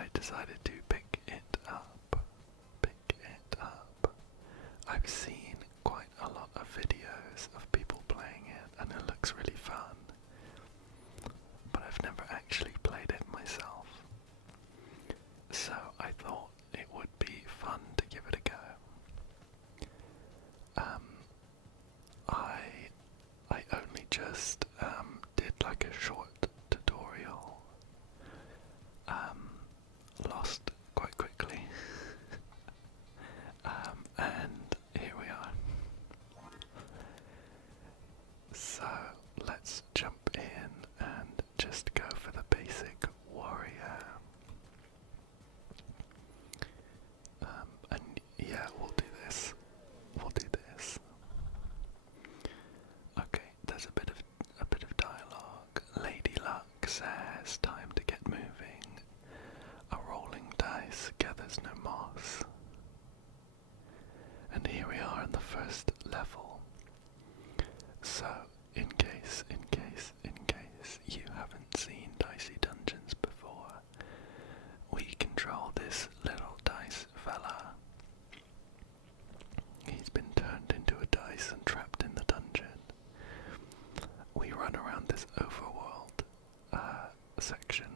I decided to pick it up. Pick it up. I've seen quite a lot of videos of people playing it, and it looks really fun. But I've never actually played it myself. So I thought it would be fun to give it a go. I only just did like a short tutorial. Lost quite quickly. And here we are. So let's jump in and just go for the basic warrior. And yeah, we'll do this. We'll do this. Okay, there's a bit of dialogue. Lady Luck says, "Time to get moving. A rolling dice gathers no moss." And here we are in the first level. So, in case you haven't seen Dicey Dungeons before, we control this little dice fella. He's been turned into a dice and trapped in the dungeon. We run around this overworld section,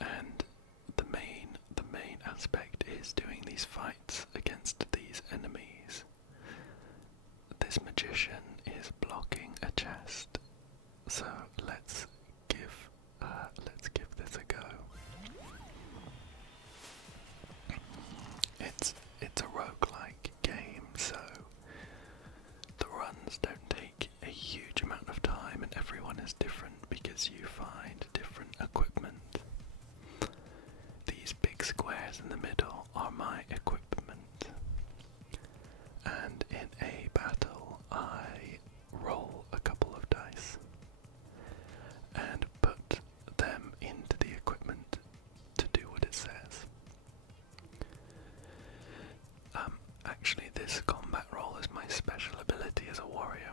and the main aspect is doing these fights against these enemies. This magician is blocking a chest, so let's give this a go. It's a roguelike game, so the runs don't take a huge amount of time, and everyone is different because you find different equipment. These big squares in the middle are my equipment, and in a battle I roll a couple of dice and put them into the equipment to do what it says. Actually, this combat roll is my special ability as a warrior,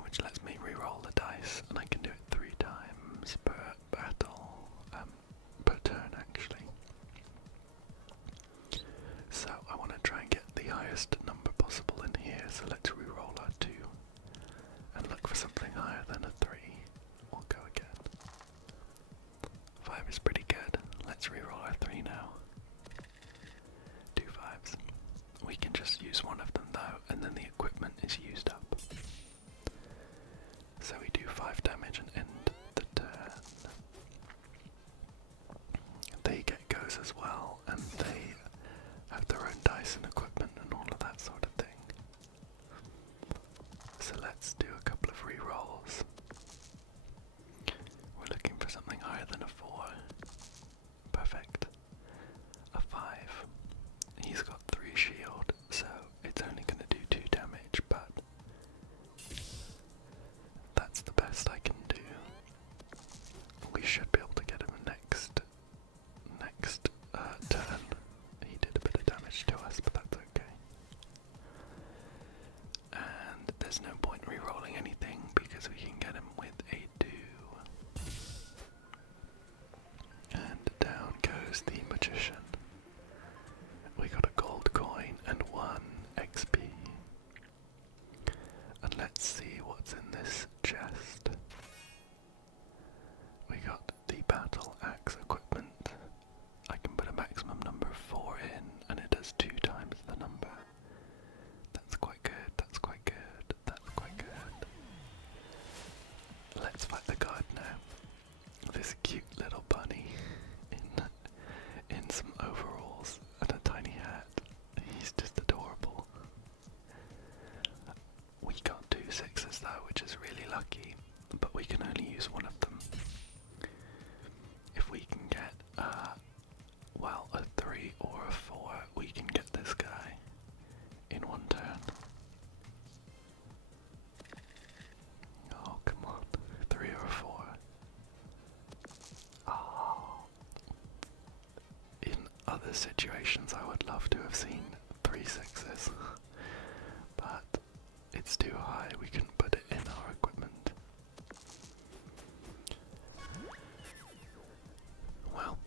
which lets me re-roll the dice, and I can do it 3 times per battle, per turn actually. So I want to try and get the highest number possible in here, so let's re-roll our 2 and look for something higher than a 3. We'll go again. 5 is pretty good. Let's re-roll our 3 now. 2 5s. We can just use one of them though, and then the equipment is used up. So we do 5 damage and end the turn. They get goes as well, and they have their own dice and equipment and all of that sort of thing. So let's do a couple of re-rolls. We're looking for something higher than a 4. Perfect. A 5. He's got 3 shield, so it's only going to do 2 damage, but that's the best I can do. We should be able to get him next turn. He did a bit of damage to us, but that's okay. And there's no point re-rolling anything because we can get him with a 2. And down goes the magician. We got a gold coin and 1 XP. And let's see what's in this chest. We got the battle axe equipment. I can put a maximum number of 4 in, and it does 2 times the number. That's quite good, that's quite good, that's quite good. Let's fight the guard now. This cute little bunny in some overalls and a tiny hat. He's just adorable. We got 2 6s though, which is really lucky, but we can only use one of them. If we can get a 3 or a 4, we can get this guy in 1 turn. Oh, come on. 3 or a 4. Oh. In other situations, I would love to have seen 3 6s, but it's too high. We can put it in our equipment. Well,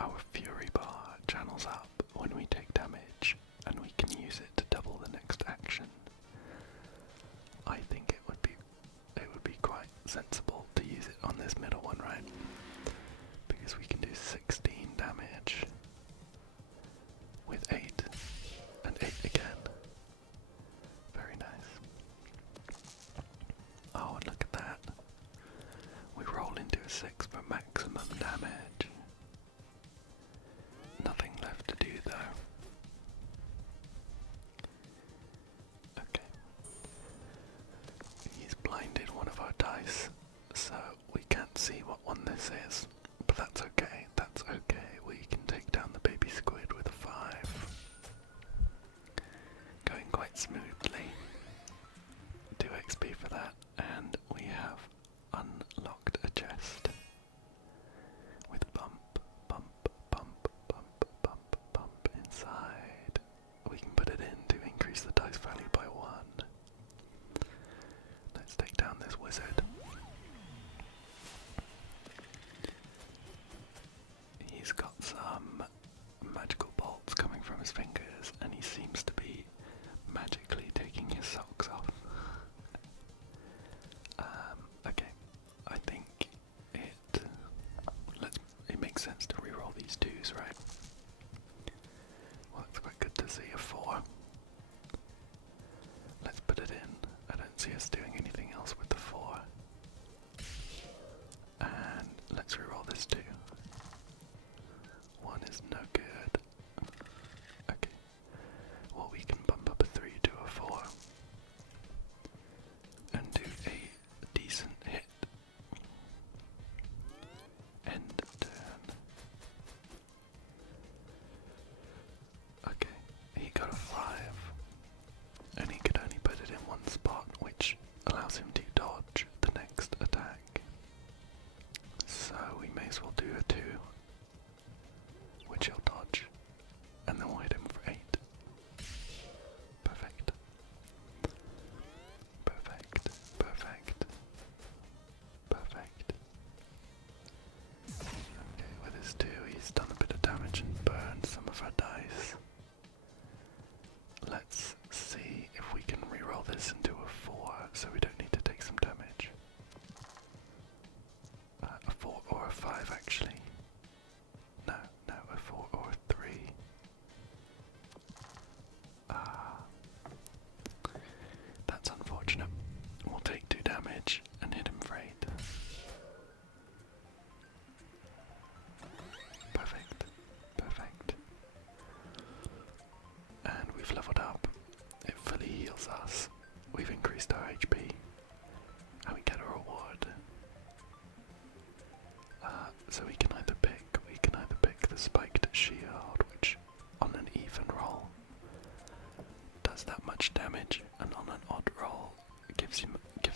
our fury bar channels up when we take damage, and we can use it to double the next action. I think it would be quite sensible to use it on this middle one, right? Because we can do 16 damage with 8 and 8 again. Very nice. Oh, and look at that. We roll into a 6 for maximum damage. Nothing left to do though. Okay. He's blinded one of our dice, so we can't see what one this is. But that's okay, that's okay. We can take down the baby squid with a 5. Going quite smoothly. 2 XP for that, and we have unlocked a chest with bump, bump, bump, bump, bump, bump inside. We can put it in to increase the dice value by 1. Let's take down this wizard. He's got some magical bolts coming from his fingers, and he seems to be magically taking his socks off. Okay, I think it makes sense to reroll these 2s, right? Well, it's quite good to see a 4. Let's put it in. I don't see us doing anything else with the 4. And let's reroll this 2. 1 is no good. Okay. Well, we can bump up a 3 to a 4. And do a decent hit. End turn. Okay, he got a 5. And he could only put it in one spot, which allows him to dodge the next attack. So we may as well do a 2, which he'll dodge, and then we'll hit him for 8. Perfect. Perfect. Perfect. Perfect. Okay, with his 2, he's done a bit of damage and burned some of our dice. Let's see if we can reroll this into a 4, so we don't need to take some damage. A 4 or a 5 actually. No, a 4 or a 3. That's unfortunate. We'll take 2 damage and hit him for 8. Perfect. Perfect. And we've leveled up. It fully heals us. We've increased our HP. And we get a reward. So we can either pick the spiked shield, which on an even roll does that much damage, and on an odd roll gives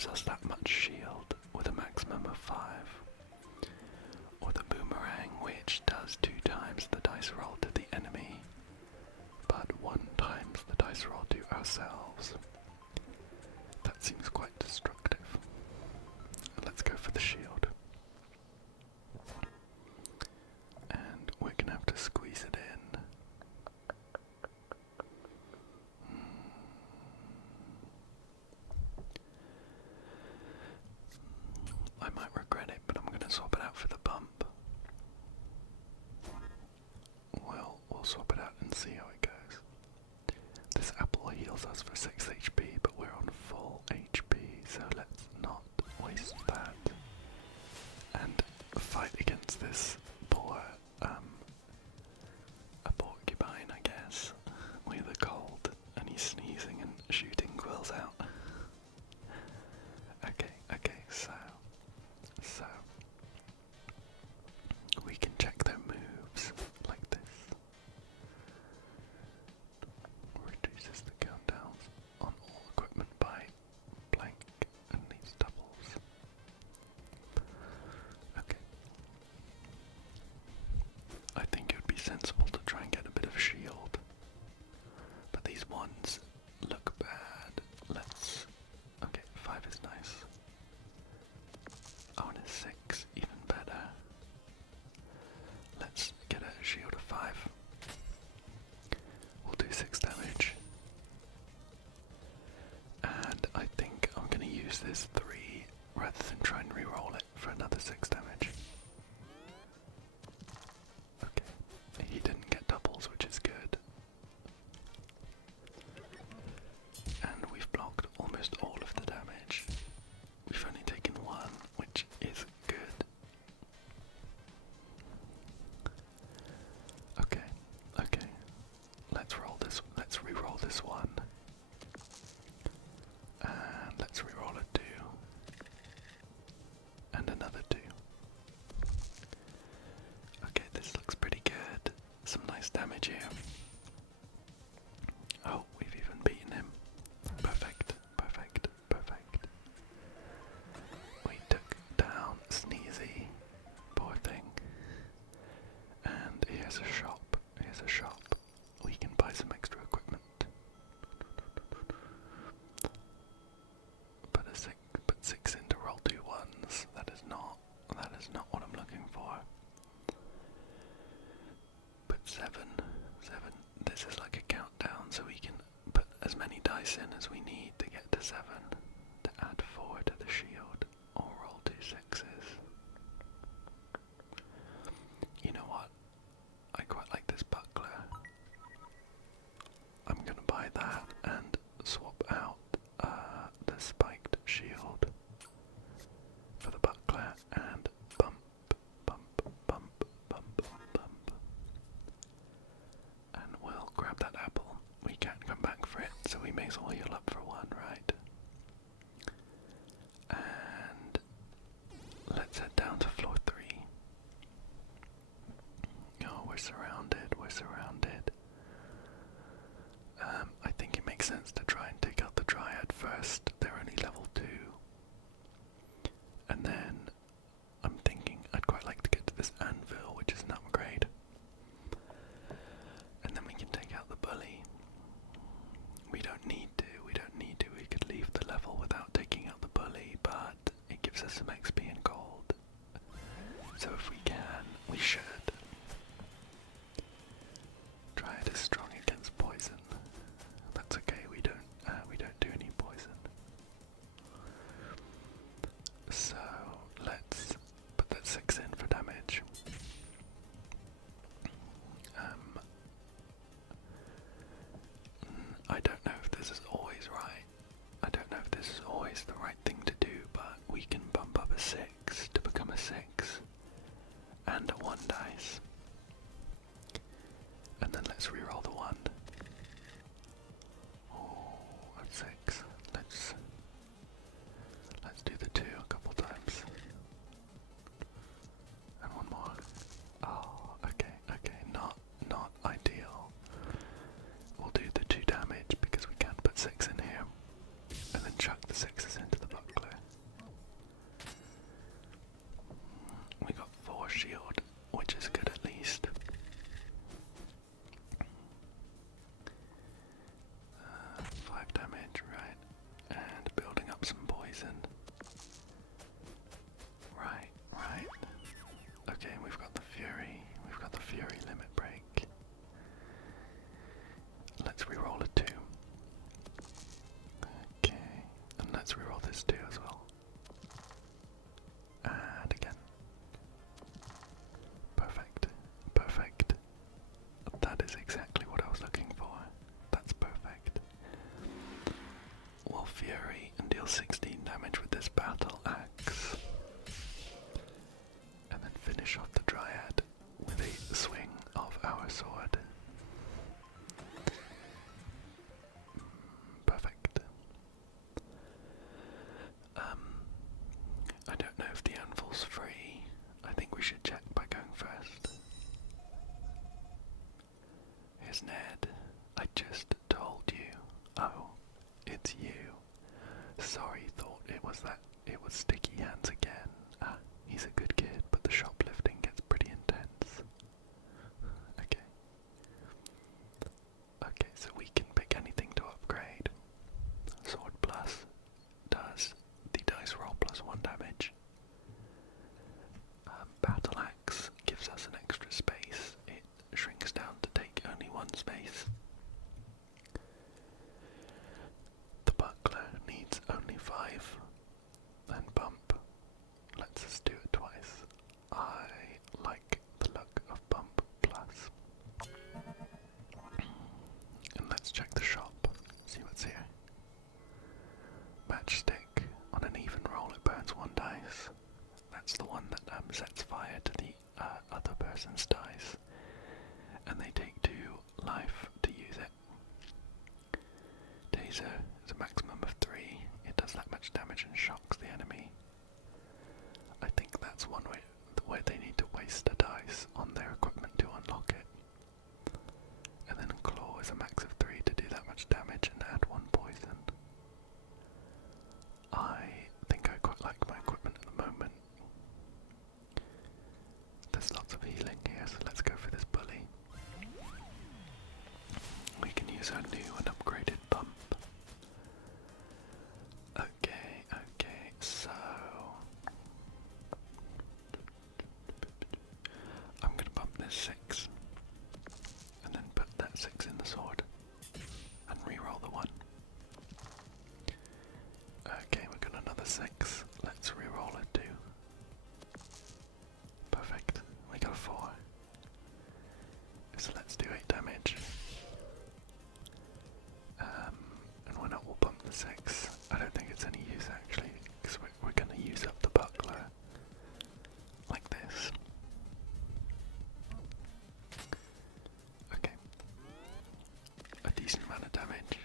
us that much shield with a maximum of 5. Or the boomerang, which does 2 times the dice roll to the enemy, but 1 times the dice roll to ourselves. That seems quite destructive. Let's go for the shield. And we're gonna have to squeeze it in. I might regret it, but I'm gonna swap it out for the bump. We'll swap it out and see how it goes. This apple heals us for 6 HP, but we're on full HP, so let's not waste that. And fight against this poor, a porcupine, I guess, with a cold, and he's sneezing and shooting quills out. Okay, so we can check their moves like this. Reduces the countdowns on all equipment by blank and these doubles. Okay. I think it would be sensible to try and get a bit of a shield. But these ones look bad. Okay, 5 is nice. Oh, and a 6, even better. Let's get a let's re-roll this one. And let's re-roll a 2. And another 2. Okay, this looks pretty good. Some nice damage here. Oh, we've even beaten him. Perfect, perfect, perfect. We took down Sneezy. Poor thing. And here's a shop. Here's a shop. We can buy some extra equipment. Put 6 into roll 2 ones. That is not what I'm looking for. Put 7. This is like a countdown, so we can put as many dice in as we need to get to 7 to add 4 to the shield, or roll 2 6s. You know what? I quite like this buckler. I'm gonna buy that and swap out the spiked shield for the buckler and bump, bump, bump, bump, bump. And we'll grab that apple. We can't come back for it, so we may as well heal up for 1, right? And let's head down to floor 3. Oh, we're surrounded, we're surrounded. I think it makes sense to try and take out the dryad first. They're only level 2. And then I'm thinking I'd quite like to get to this anvil, which is an upgrade. And then we can take out the bully. We don't need to, we could leave the level without taking out the bully, but it gives us some XP and gold. So if we can, we should. Dryad is strong against poison. That's okay, we don't do any poison. So let's put that 6 in for damage. I don't know if this is always right. I don't know if this is always the right thing to do, but we can bump up a 6 to become a 6 and a 1 dice. And then let's reroll the 1. Oh, that's 6. Let's do the 2 a couple times. And 1 more. Oh, okay, not ideal. We'll do the 2 damage because we can't put 6 in here. And then chuck the 6s into the buckler. We got 4 shield, which is good at least. 5 damage, right? And building up some poison. Right. Okay, we've got the fury. We've got the fury limit break. Let's reroll a 2. Okay, and let's reroll this 2 as well. And again. Perfect. That is exactly what I was looking for. That's perfect. We'll fury and deal 16 damage with this battle axe. And then finish off the dryad with a swing of our sword. Perfect. I don't know if the anvil's free. I think we should check by going first. Here's Ned. I just told you. Oh, it's you. Sorry, thought it was Sticky Hands again. He's a good kid, but the shoplifting gets pretty intense. Okay, so we can pick anything to upgrade. Sword Plus does the dice roll plus 1 damage. Battle Axe gives us an extra space. It shrinks down to take only 1 space. The buckler needs only 5. And bump. Let's just do it twice. I like the look of bump plus. And let's check the shop. See what's here. Matchstick. On an even roll it burns 1 dice. That's the one that sets fire to the other person's dice. And they take 2 life to use it. damage and shocks the enemy. I think that's one way where they need to waste a dice on their equipment to unlock it. And then Claw is a max of 3 to do that much damage and add 1 poison. I think I quite like my equipment at the moment. There's lots of healing here, so let's go for this bully. We can use our new and upgraded bump. Okay, so I'm gonna bump this 6 and then put that 6 in the sword and re-roll the 1. Okay, we got another 6. Let's re-roll a 2. Perfect. We got a 4. So let's do 8 damage. And why not we'll bump the 6. I don't think it's any use actually, because we're going to use up the buckler like this. Okay. A decent amount of damage.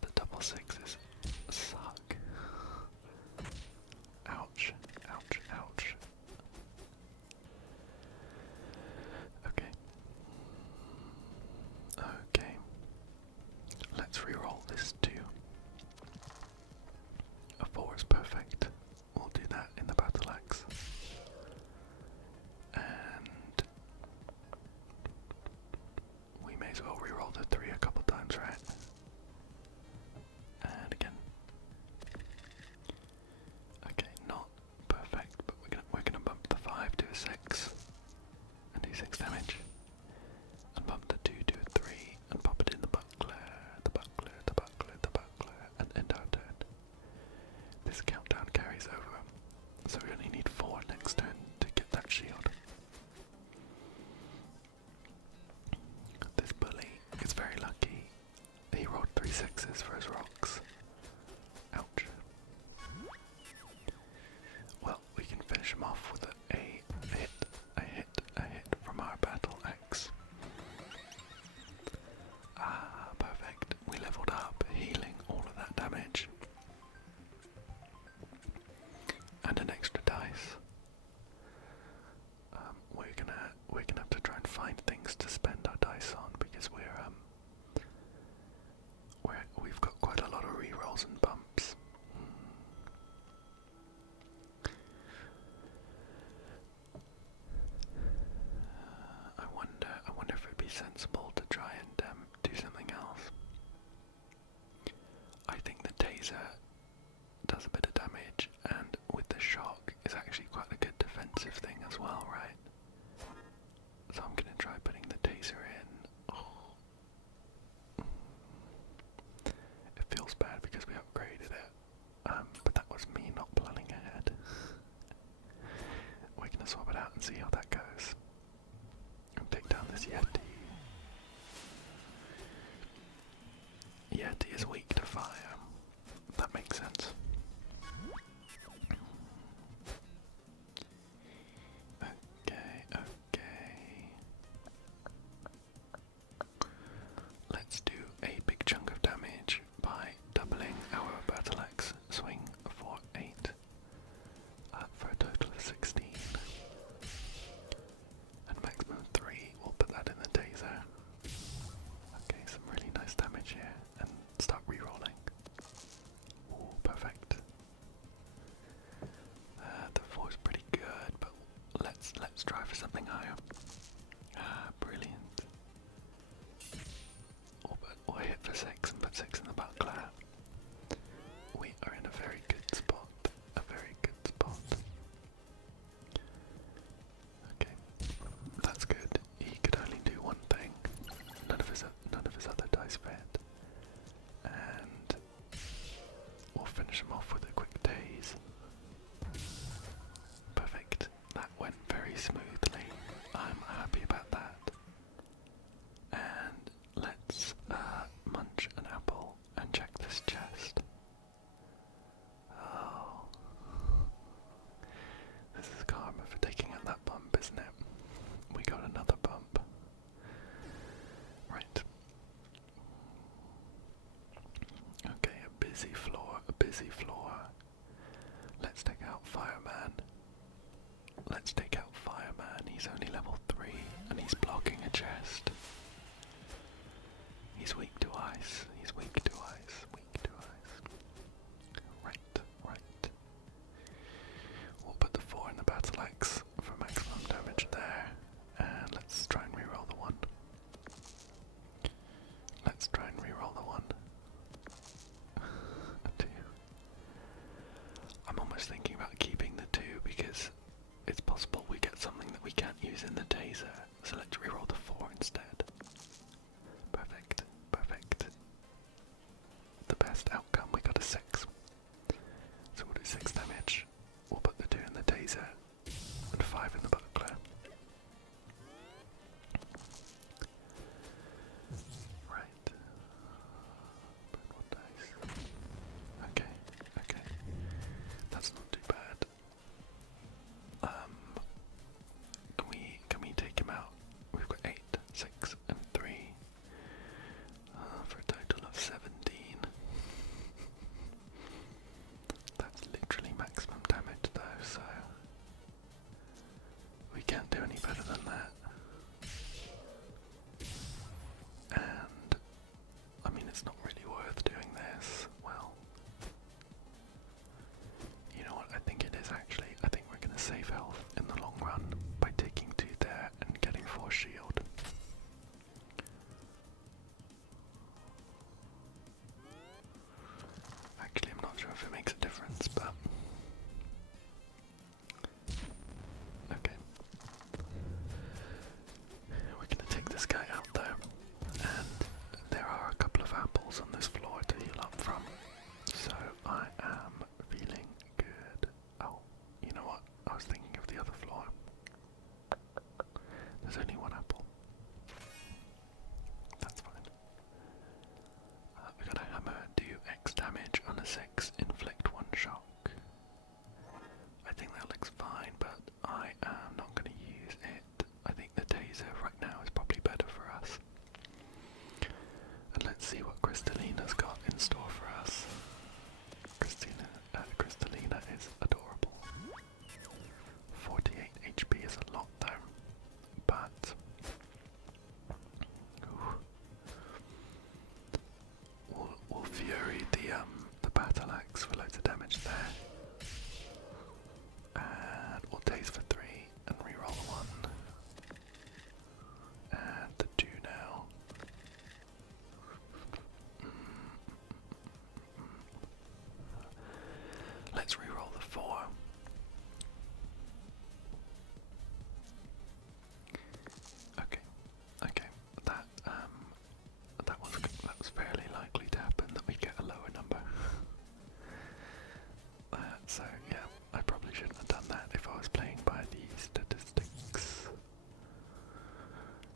The double 6s suck. Ouch, ouch, ouch. Okay. Okay. Let's re-roll this 2. A 4 is perfect. We'll do that in the battle axe. And we may as well re-roll the 3 a couple times, right? And again. Okay, not perfect, but we're gonna bump the 5 to a 6 and do 6 damage. And bump the 2 to a 3 and pop it in the buckler, and end our turn. This countdown carries over, so we only need 4 next turn to get that shield. This bully is very lucky. He rolled 3 6s for his rocks. Ouch. Well, we can finish him off with a hit from our battle axe. Perfect. We leveled up, healing all of that damage. And an extra dice. We're gonna have to try and find things to spend our dice on because we've got quite a lot of rerolls and bumps. I wonder if it'd be sensible to try and do something else. I think the taser does a bit of damage, and with the shock is actually quite a good defensive thing as well, right? So I'm gonna try putting the taser in. Oh. It feels bad because we upgraded it, but that was me not planning ahead. We're gonna swap it out and see how that goes. And take down this yeti. Yeti is weak to fire. That makes sense. Okay. Let's do a big chunk of damage by doubling our battle axe swing for 8 for a total of 16. And maximum 3, we'll put that in the taser. Okay, some really nice damage here, and start re-rolling. Ooh, perfect. The 4 is pretty good, but let's try for something higher. Brilliant. Or hit for 6 and put 6 in the buckler. We are in a very good spot. A very good spot. Okay, that's good. He could only do one thing. None of his other dice failed. And we'll finish him off with a quick tase. Perfect. That went very smoothly. I'm happy about that. And let's munch an apple let's take out Fireman. He's only level 3 and he's blocking a chest. He's weak to ice. He's weak to ice. Weak to ice. Right, right. We'll put the 4 in the battle axe for maximum damage there. And let's try and reroll the 1. Let's try and reroll the 1. A 2. I'm almost thinking about keeping the 2 because it's possible we get something that we can't use in the taser. So let's reroll the 4 instead. Perfect, perfect. The best outcome, we got a 6. So we'll do 6 damage. We'll put the 2 in the taser and 5 in the buckler. Right. Burn 1 dice. Okay, okay. That's not too bad. Can we take him out? We've got 8, 6, and 3. For a total of 17. That's literally maximum damage though, so we can't do any better than that. And I mean, it's not really worth doing this. Well, you know what, I think it is actually. I think we're going to save health in the long run by taking 2 there and getting 4 shield. Actually, I'm not sure if it makes a difference, but okay. We're going to take this guy out though, and there are a couple of apples on this floor to heal up from, so I am feeling good. Oh, you know what? I was thinking of the other floor. There's only 1 apple. That's fine. We got a hammer, do X damage on a 6, inflict 1 shock. I think that looks fine, but I am not going to use it. I think the taser right now is probably better for us. And let's see what Crystalina's got in store for us. Crystalina is adorable. 48 HP is a lot though, but we'll fury the battle axe for loads of damage there, and we'll tase for 3 and reroll the 1, and the 2 now. Let's reroll the 4. Okay, okay, that was fairly likely to happen that we get a lower number. So yeah, I probably shouldn't have done that if I was playing by the statistics.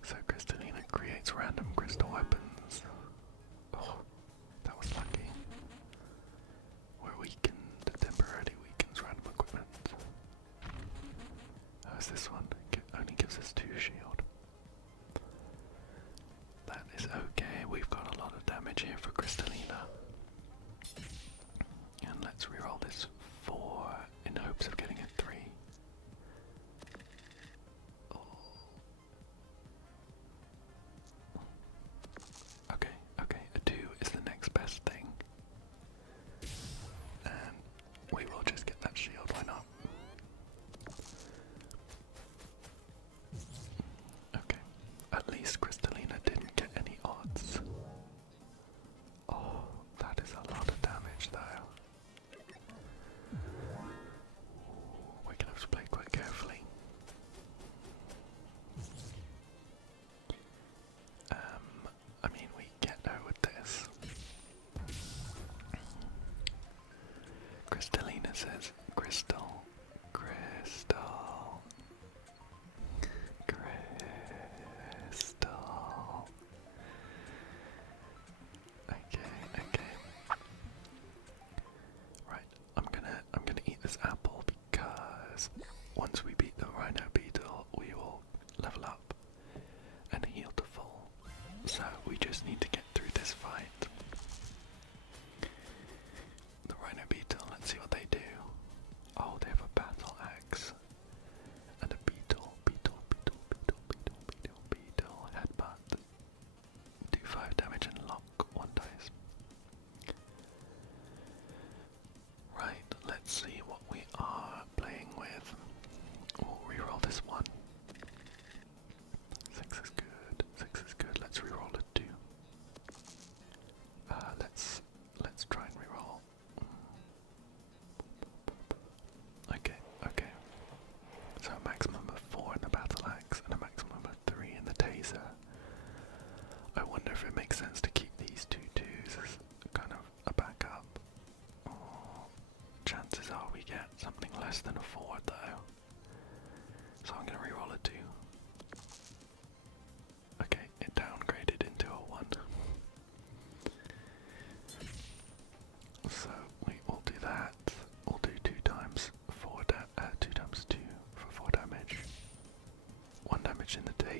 So Crystalina creates random crystal weapons. Oh, that was lucky. We're weakened, temporarily weakens random equipment. How's this one? Only gives us 2 shield. That is okay, we've got a lot of damage here for Crystalina. And let's reroll this 4 in hopes of getting a 3. Oh. Okay, okay, a 2 is the next best thing. And we will just get that shield, why not? Okay, at least Crystalina didn't get any odds. Oh, that is a lot of damage though. We're gonna have to play quite carefully. I mean, we get her with this. Crystalina says, Crystal, Crystal, Crystal. Okay, okay. Right, I'm gonna eat this apple because once we beat the Rhino beetle, we will level up and heal to full. So we just need to get through this fight. The Rhino beetle, let's see what they do. Oh, they have a battle axe.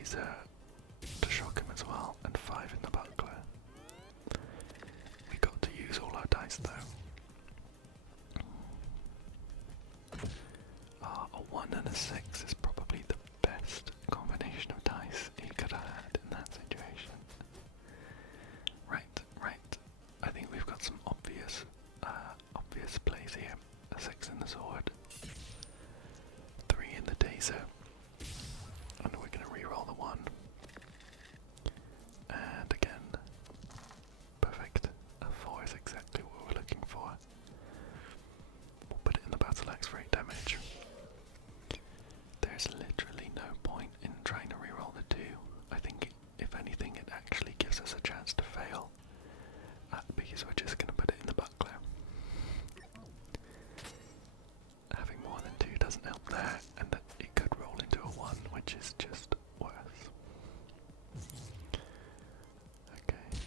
taser to shock him as well, and 5 in the buckler. We got to use all our dice though. A 1 and a 6 is probably the best combination of dice he could have had in that situation. Right. I think we've got some obvious plays here. A 6 in the sword, 3 in the taser, and we're going to re-roll the 1. And again, perfect. A 4 is exactly what we're looking for. We'll put it in the battle axe for 8 damage. There's literally no point in trying to re-roll the 2. I think, if anything, it actually gives us a chance to fail. Because we're just going to put it in the buckler. Having more than 2 doesn't help there, and that it could roll into a 1, which is just worse. Okay,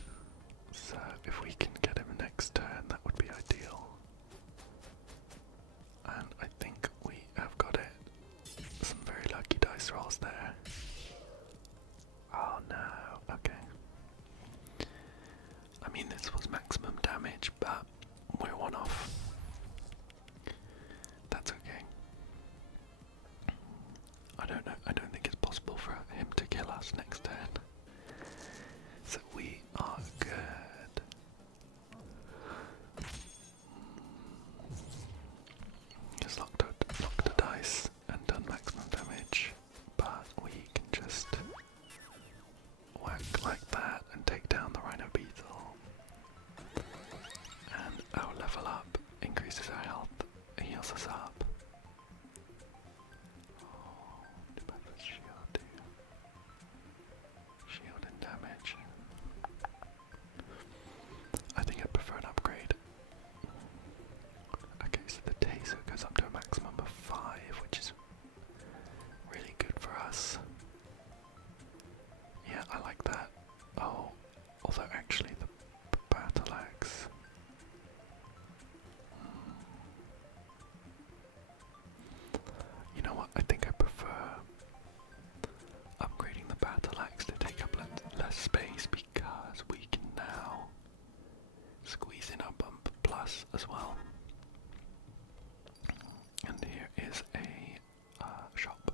so if we can get him next turn, that would be ideal. And I think we have got it. Some very lucky dice rolls there. Oh no, okay. I mean, this was maximum damage, but we're 1 off. That's okay. I don't know. I don't think it's possible for him to kill us next turn. So we are good. Just locked a dice and done maximum damage, but we can just whack like that and take down the Rhino beetle. And our level up increases our health, heals us up. Oh, shield and damage. I think I prefer an upgrade. Okay, so the taser goes up to a maximum of 5, which is really good for us. Yeah, I like that. Oh, although actually the battle axe. You know what? I think I prefer upgrading the battle axe to take up less space, because we can now squeeze in our bump plus as well. And here is a shop.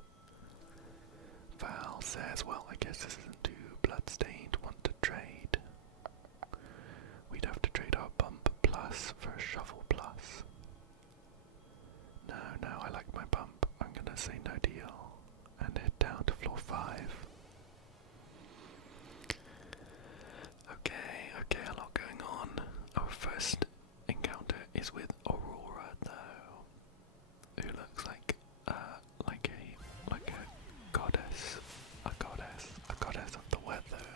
Val says, well, I guess this isn't too bloodstained. Want to trade? We'd have to trade our bump plus for a shovel plus. No, I like my bump. I'm gonna say no deal and head down to floor 5. Okay, a lot going on. Our first encounter is with Aurora, though, who looks like a goddess, a goddess of the weather.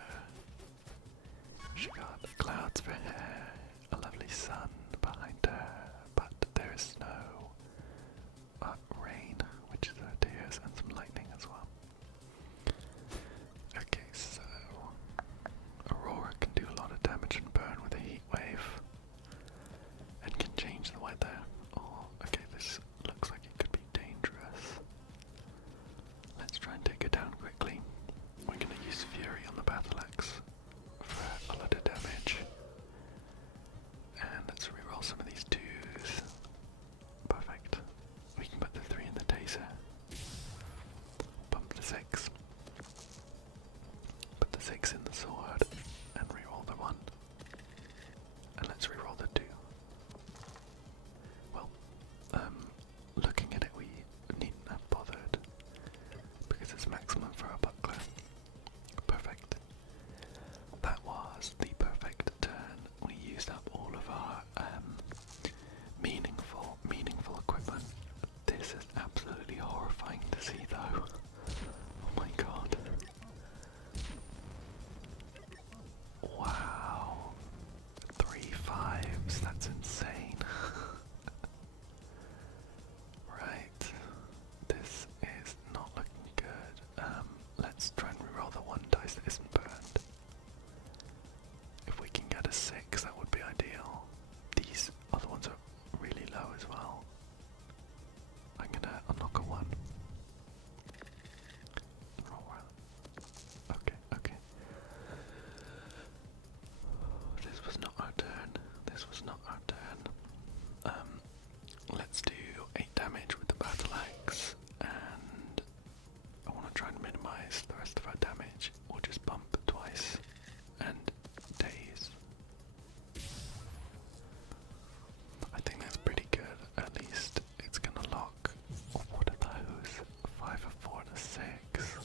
She got clouds for hair, a lovely sun behind her, but there is snow, rain, which is her tears, and some lightning as well. Okay, so Aurora can do a lot of damage and burn with a heat wave, and can change the weather. Oh, okay, this looks like it could be dangerous. Let's try and take her down quickly. We're going to use Fury on the battle axe for a lot of damage. And let's reroll some of these 2s. Perfect. We can put the 3 in the taser. Bump the 6. Put the 6 in the sword. And reroll the 1. And let's reroll the 2. Well, looking at it, we needn't have bothered, because it's maximum for our buckler. Perfect. That was the perfect turn. We used up all of our meaningful equipment. This is absolutely horrifying to see, though. Oh my god. Wow. 3 5s, that's insane. Right. This is not looking good. Let's twice, the rest of our damage will just bump twice and daze. I think that's pretty good. At least it's gonna lock. Oh, what are those? 5, a 4, and a 6.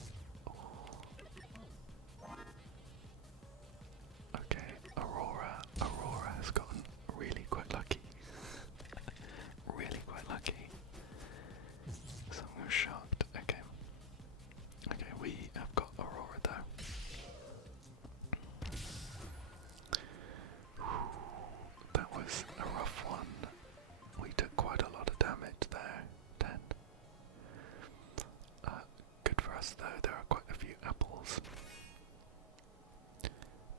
Oh. Okay, Aurora. Aurora has gotten really quite lucky. Really quite lucky. So I'm shocked. Okay. Okay, we have got Aurora though. That was a rough one. We took quite a lot of damage there. 10. Good for us though, there are quite a few apples.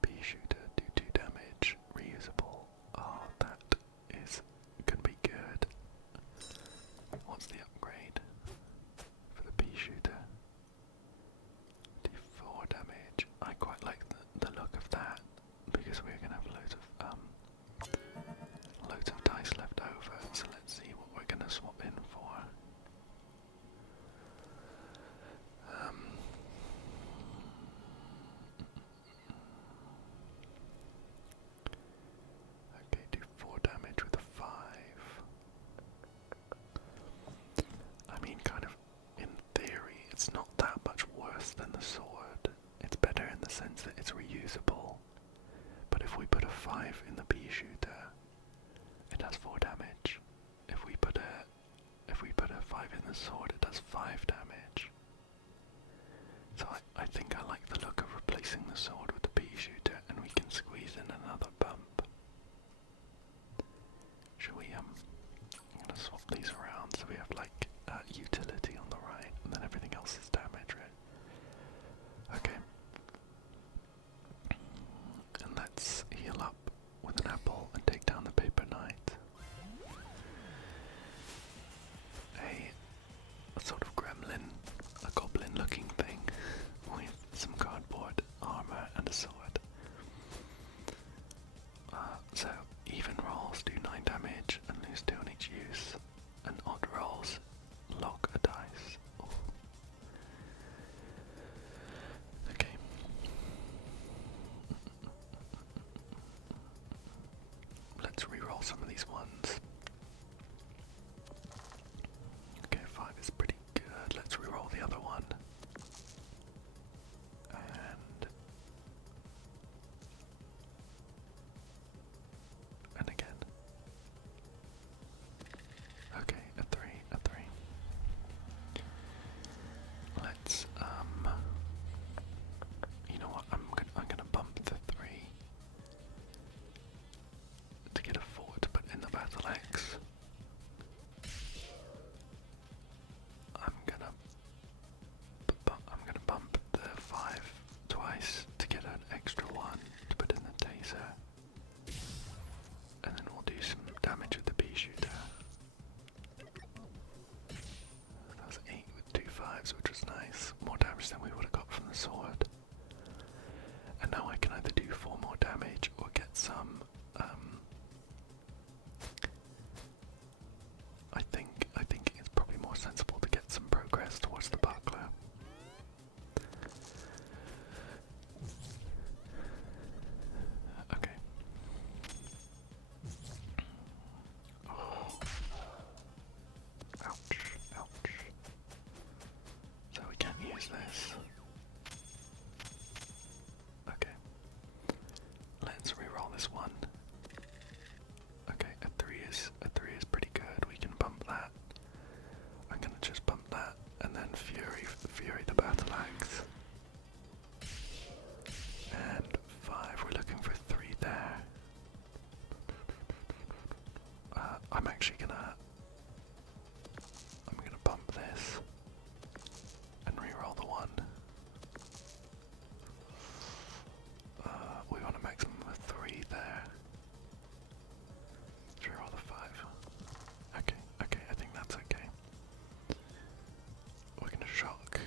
Bee shooter, do 2 damage, reusable. Oh, that is could be good. What's the upgrade for the bee shooter? Do 4 damage. I quite like the look of that because we're gonna have loads of dice left over. So let's see what we're gonna swap in for. Okay, do 4 damage with a 5. I mean, kind of, in theory, it's not that much worse than the sword. It's better in the sense that it's reusable. But if we put a 5 in the bee shooter, it does 4 damage. If we put a 5 in the sword, it does 5 damage. So I think I like the look of replacing the sword with the bee shooter, and we can squeeze in another bump. Should we I'm gonna swap these around so we have like utility on the right, and then everything else is damage, right? Okay. And let's heal up with an apple and take down the paper knight. A sort of gremlin, a goblin looking thing with some cardboard armor and a sword. So even rolls do 9 damage and lose 2 on each use, and odd rolls lock a dice. Ooh. Okay. Let's re-roll some of these ones. Okay, 5 is pretty good. Let's re-roll the other one. And again. Okay, a 3, a 3. Let's you know what? I'm gonna bump the 3 to get a 4 to put in the battle axe. I'm gonna bump the 5 twice to get an extra 1 to put in the taser. And then we'll do some damage with the bee shooter. That was 8 with 2 5s, which was nice. More damage than we would have got from the sword. And now I can either do 4 more damage or get some. I think it's probably more sensible to get some progress towards the buckler. Okay. Oh. Ouch, ouch. So we can't use this. Okay. Let's re-roll this one. Okay, a 3 is pretty good. We can bump that. I'm gonna just bump that and then fury the battle axe. And 5, we're looking for 3 there. I'm actually gonna bump this and re-roll the 1. We want a maximum of 3 there. Let's re-roll the 5. Okay, I think that's okay. We're gonna shock.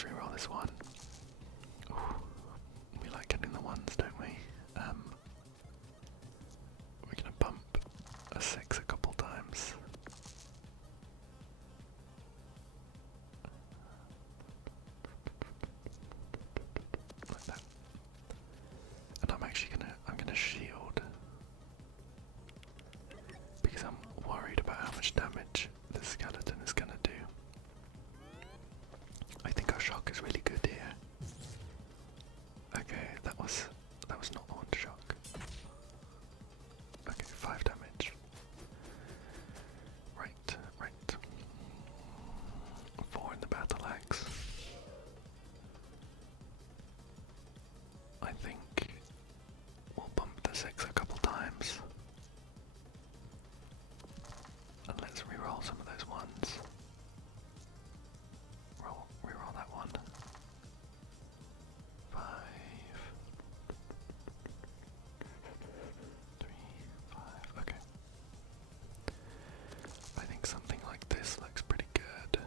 let's reroll this one. Ooh, we like getting the ones, don't we? We're gonna bump a 6 a couple times. Like that. And I'm gonna shield. Because I'm worried about how much damage the skeleton is gonna do. I think our shock is really good here. Okay, that was not the one to shock. Okay, 5 damage. Right. 4 in the battle axe. I think we'll bump the 6 a couple times. And let's reroll some of those ones. Reroll that one. 5, 3, 5. Okay. I think something like this looks pretty good.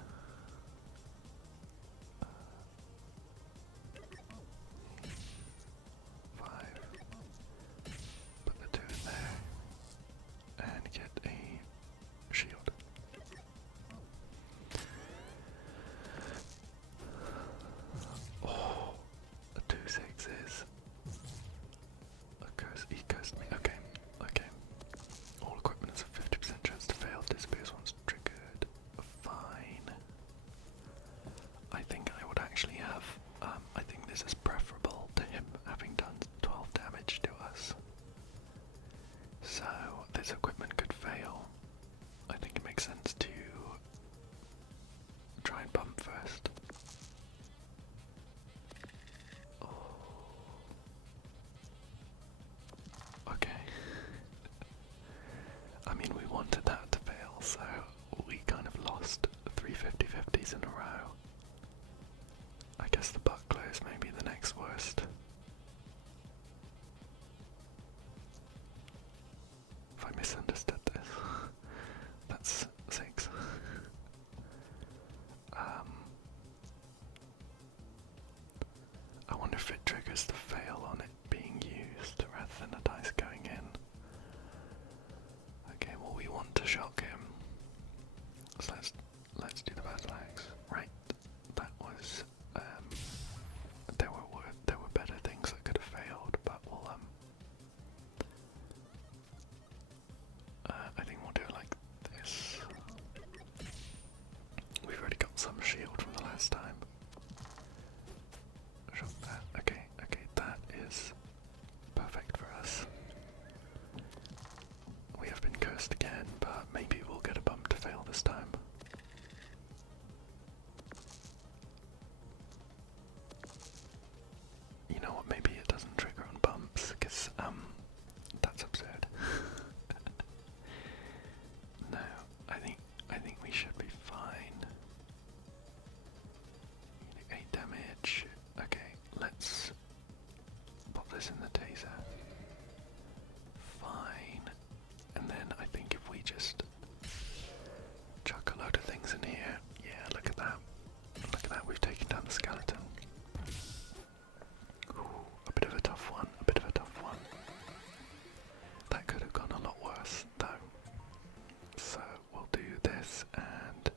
5. Put the 2 in there. And get a shield. Oh, a 2 6s. He cursed me. Okay. All equipment has a 50% chance to fail. Disappears once triggered. Fine. I think I would actually have. I think this is preferable to him having done 12 damage to us. So this equipment could fail. I think it makes sense to try and bump first. Oh. Okay. I mean, we wanted that to fail, so we kind of lost 3 50/50s in a row. I guess the buckler is maybe the next worst. If I misunderstood this, that's 6. I wonder if it triggers the fail on it being used rather than a dice going in. Okay, well we want to shock him. So let's do the battle axe. Right. That was there were better things that could have failed, but we'll I think we'll do it like this. We've already got some shield from the last time. Shot that. Okay, that is perfect for us. We have been cursed again, but maybe we'll get a bump to fail this time. You know what, maybe it doesn't trigger on bumps, because that's absurd. No, I think we should be fine. 8 damage. Okay, let's pop this in the taser. Fine. And then I think if we just chuck a load of things in here. Yeah, look at that. Look at that, we've taken down the skeleton. Ooh, a bit of a tough one. That could have gone a lot worse, though. So we'll do this and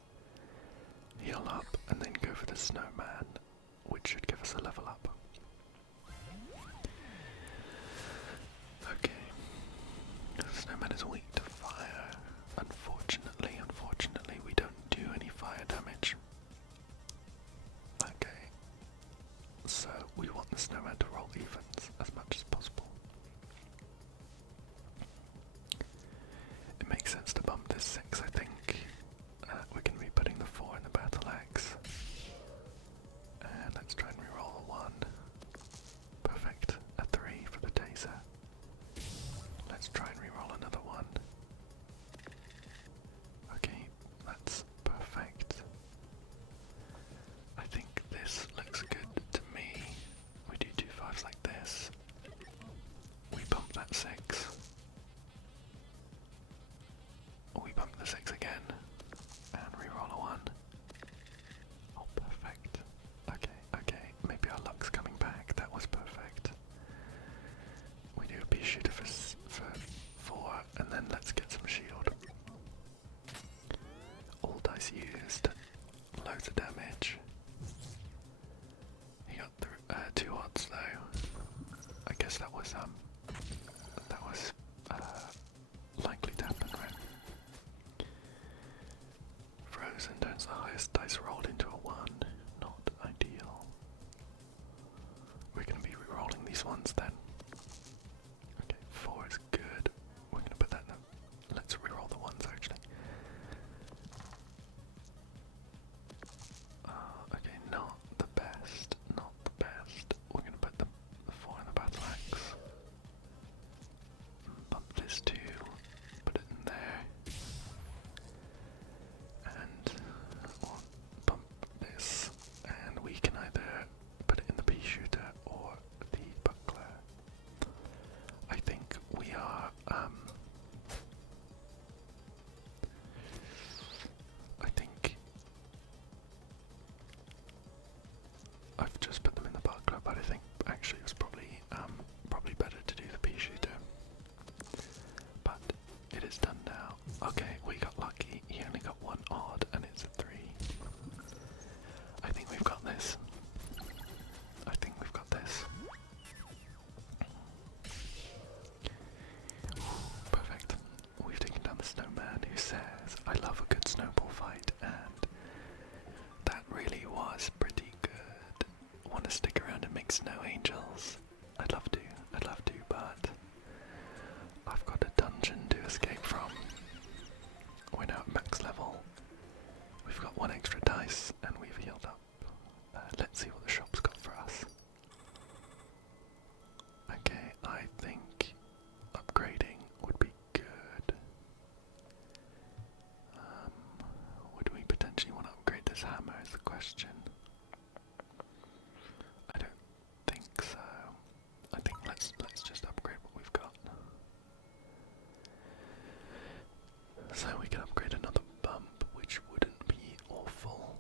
heal up, and then go for the snowman, which should give us a level up. Okay. Snowman is weak to fire. Unfortunately, we don't do any fire damage. Okay. So we want the snowman to roll evens as much as possible. It makes sense to bump this 6, I think. We're going to be putting the 4 in the battle axe. And let's try and reroll a 1. Perfect. A 3 for the taser. Let's try and reroll another 1. Okay, that's perfect. I think this looks good to me. We do 2 5s like this. We bump that 6. We bump the 6 again. And reroll a 1. Oh, perfect. Okay. 2 odds though. I guess that was likely to happen, right? Frozen turns the highest dice rolled into a 1. Not ideal. We're going to be re-rolling these ones then. Okay, 4 is good. We're going to put that in the... Let's re-roll the ones actually. Okay, not the best. Not the best. We're going to put the 4 in the battle axe. Bump this 2. Put it in there. And we'll bump this. And we can either put it in the pea shooter or the buckler. I think we are, I think I've just put them in the buckler, but I think actually it was probably better to do the pea shooter. But it is done now. Okay, we got lucky. He only got 1 odd, and it's a 3. I think we've got this. I think we've got this. Perfect. We've taken down the snowman who says, I love a good snowball fight, and that really was pretty good. Want to stick around and make snow angels? I'd love to, but I've got a dungeon to escape from. We're now at max level. We've got 1 extra dice, and we've healed up. Let's see what the shop's got for us. Okay, I think upgrading would be good. Would we potentially want to upgrade this hammer is the question. I don't think so. I think let's just upgrade what we've got. So we can upgrade another bump, which wouldn't be awful.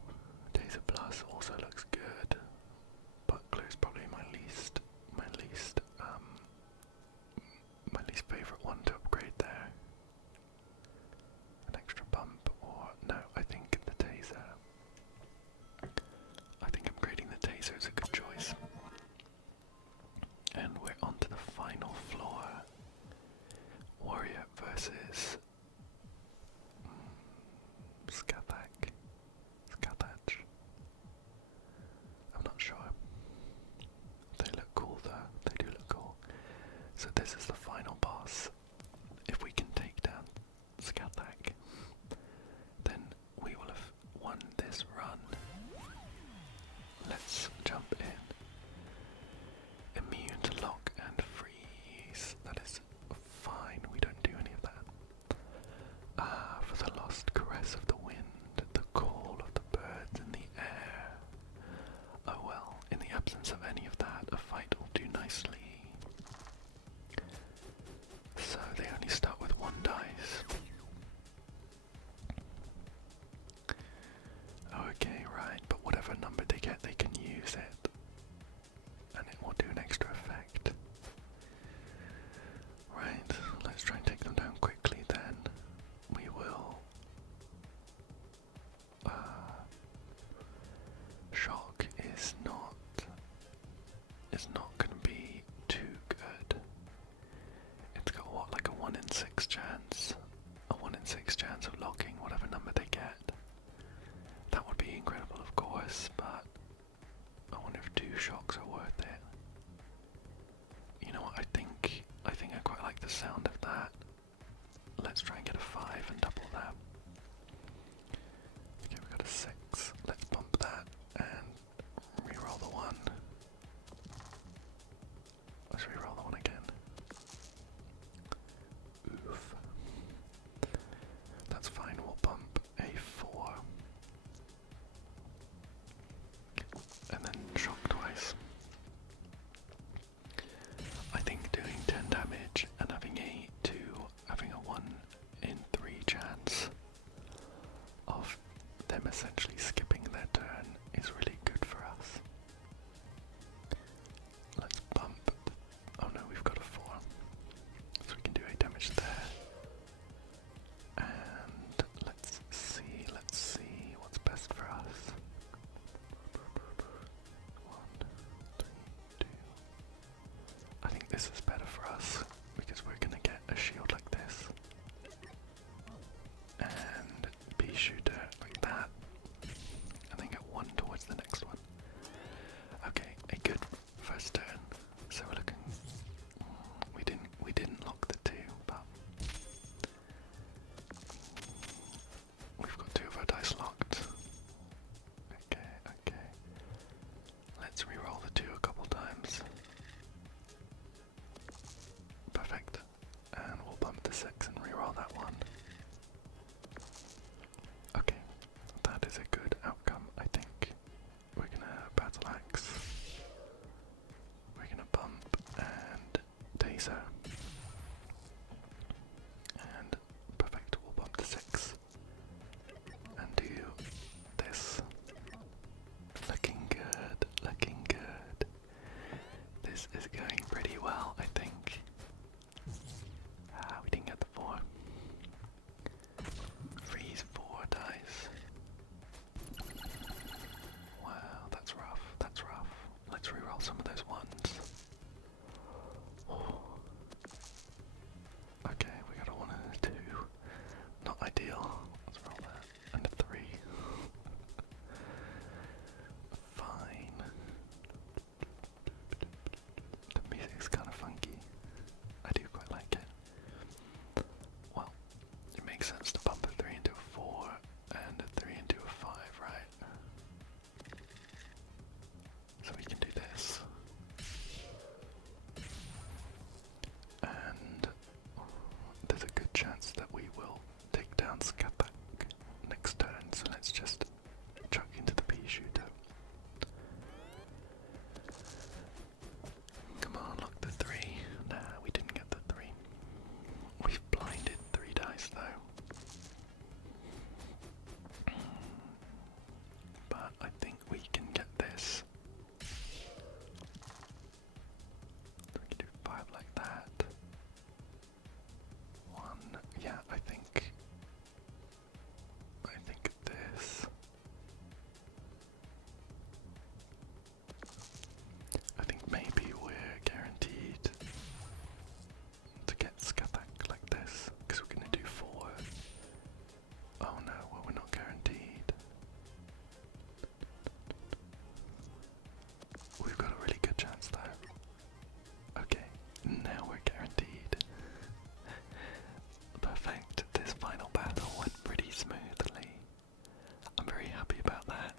Taser Plus also looks good. Buckler is probably my least favourite one to upgrade there. An extra bump, or no, I think the taser. I think upgrading the taser is a good choice. And we're on to the final floor. Warrior versus Skathach. I'm not sure. They look cool though. They do look cool. So this is the final boss. If we can take down Skathach, then we will have won this run. Let's jump in. Immune to lock and freeze. That is fine. We don't do any of that. For the lost caress of the wind, the call of the birds in the air. Oh well, in the absence of any of that, a fight will do nicely. So they only start with 1 dice. Okay, right, but whatever number they get, they can use it. And it will do an extra effect. Right, let's try and take them down quickly then. We will... shock is not going to be too good. It's got what, like a 1 in 6 chance? A 1 in 6 chance of locking whatever number they get. That would be incredible, of course, but I wonder if 2 shocks are worth it. You know what, I think I quite like the sound of that. Let's try and get a 5 and double that. Okay, we got a 6. Let's bump that and re-roll the 1. Let's re-roll the 1 again. Oof. That's fine, we'll bump a 4. And then shock twice. this is better for us because we're gonna get a shield like this. And bee shooter like that. And then get one towards the next one. Okay, a good first turn. So we're looking. We didn't lock the 2, but we've got 2 of our dice locked. Okay. Let's re-roll the 2 a couple times. Perfect. And we'll bump the 6 and re-roll that one. Okay, that is a good outcome, I think. We're gonna battle axe. We're gonna bump and taser. And perfect, we'll bump to 6. And do this. Looking good, looking good. This is going pretty well, I think. We didn't get the 4. Freeze 4 dice. Wow, that's rough, that's rough. Let's reroll some of those 1s. Oh. Okay, we got a 1 and a 2. Not ideal. Let's roll that. And a 3. Fine. The music's kind of funky. I do quite like it. Well, it makes sense to bump a 3 into a 4 and a 3 into a 5, right? So we can do this. And there's a good chance that we will take down Skapak next turn, so let's just chuck into the pea shooter. Come on, lock the 3. Nah, we didn't get the 3. We've blinded 3 dice though. But I think we can get this. We can do 5 like that. 1, yeah, I think this. I think maybe we're guaranteed to get Skapak like this, because we're gonna do 4. Oh no, well we're not guaranteed. We've got a really good chance though. Okay, now we're guaranteed. Perfect, this final battle went pretty smoothly. I'm very happy about that.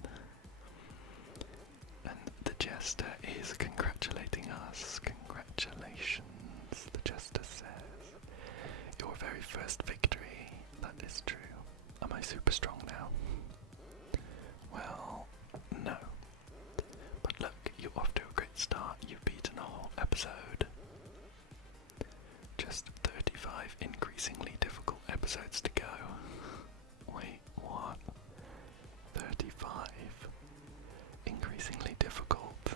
And the jester is congratulating us. Congratulations, the jester says. Your very first victory. That is true. Am I super strong now? Well, no. But look, you're off to a great start. You've beaten a whole episode. Just 35 increasingly difficult episodes to go. Wait, what? 35. Increasingly difficult.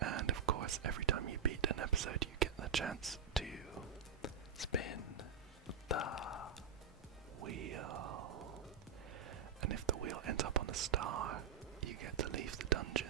And of course, every time you beat an episode, you get the chance to spin the wheel. And if the wheel ends up on a star, you get to leave the dungeon.